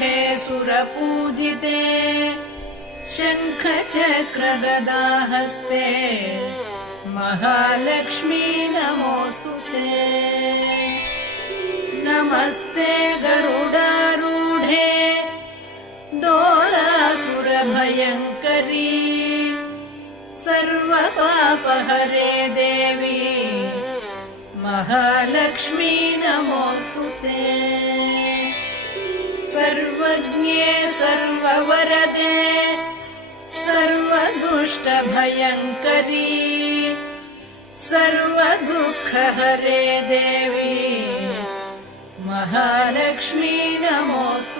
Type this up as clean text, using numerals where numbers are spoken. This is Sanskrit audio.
पीठे सुरपूजिते शङ्खचक्रगदाहस्ते महालक्ष्मी नमोऽस्तु ते। नमस्ते गरुडारूढे दोलासुरभयङ्करी सर्वपापहरे देवी महालक्ष्मी नमोऽस्तु ते। सर्वज्ञे सर्ववरदे सर्वदुष्टभयङ्करी सर्वदुःखहरे देवी महालक्ष्मी नमोऽस्तु